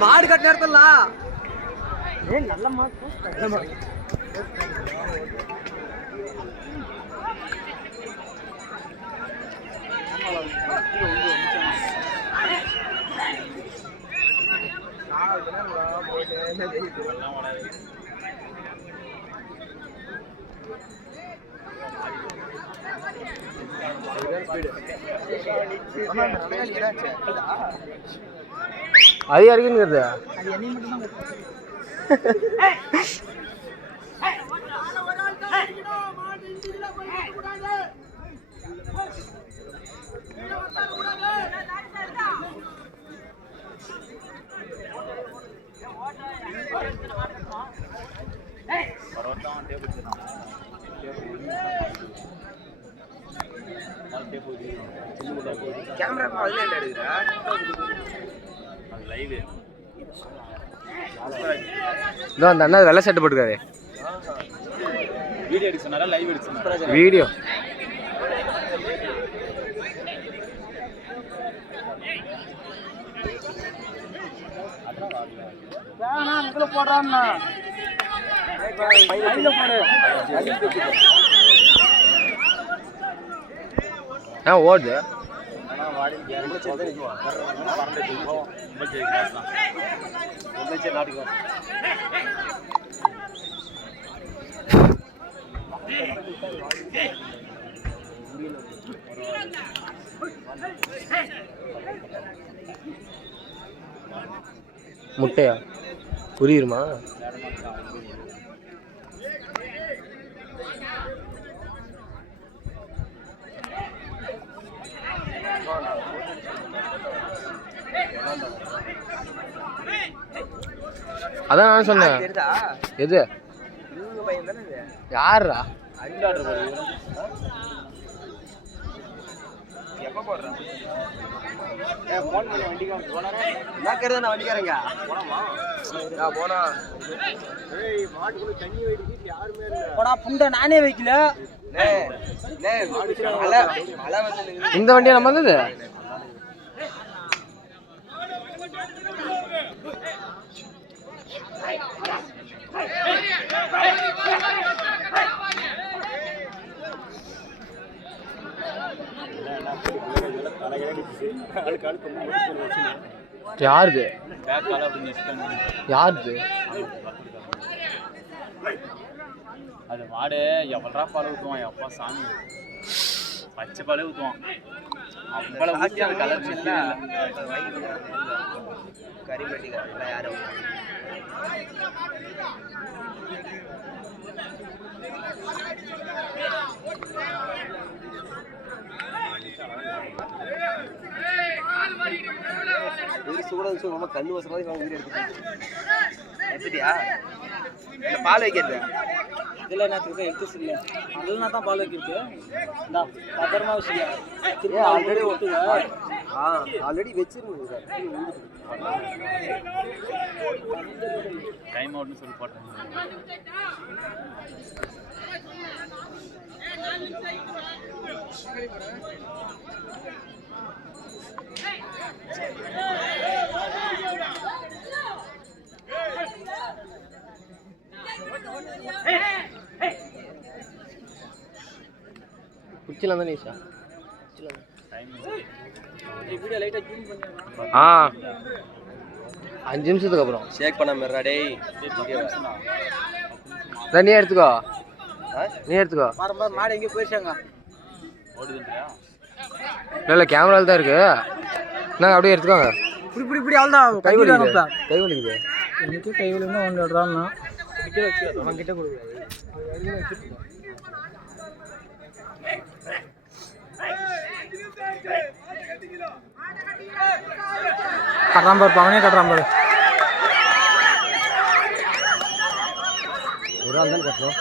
மாடு கட்ட நேரத்துல நல்ல மாடு அது யாருக்குங்கிறது கேமரா எடுக்கிறா அந்த அண்ணா வெள்ளை சட்டை போட்டுக்காரு வீடியோ எடுக்க சொன்னாரா லைவ் எடுக்க சொன்னாரா வீடியோ போடுறான்னா ஓடுது முட்டையா புரியுமா அதான் நான் சொன்னேன் எது யாரா நானே வைக்கல இந்த வண்டியா நம்ம வந்தது யாருது யாருது அது மாடு எவ்வளோ பால் ஊற்றுவான் எப்பா சாமி பச்சை பாலே ஊற்றுவான் அவ்வளோ ஊற்றி அது கலர் இல்லை கறிப்பட்டி யாரும் ரொம்ப கண்ணு வசதி வீடு எடுத்துட்டியா பால் வைக்கிறது இதில் என்ன எடுத்து இல்லை அதில்னா தான் பால் வைக்கிறது பத்திரமா வச்சுக்க ஆல்ரெடி ஒட்டுவேன் ஆல்ரெடி வச்சிருந்தேன் டைம் அவுட்னு சொல்லி போட்டேன் குச்சில தான் நீஷா ஆ 5 நிமிஷத்துக்கு அப்புறம் ஷேக் பண்ண மேரா டேய் நீ எடுத்துக்கோ நீ எடுத்துக்கோ மாடு எங்கே போயிடுச்சாங்க இல்லை கேமராவில் தான் இருக்கு நாங்கள் அப்படியே எடுத்துக்கோங்க இப்படி இப்படி அவ்வளோதான் கை வலிக்குது கை வலிக்குது எனக்கு கை வலிக்குன்னா ஒன்று விடுறான்னா அவன் கிட்ட கொடுக்குறாரு கட்டுறாம்பார் பவனே கட்டுறாம்பார் ஒரு ஆள் தான் கட்டுறோம்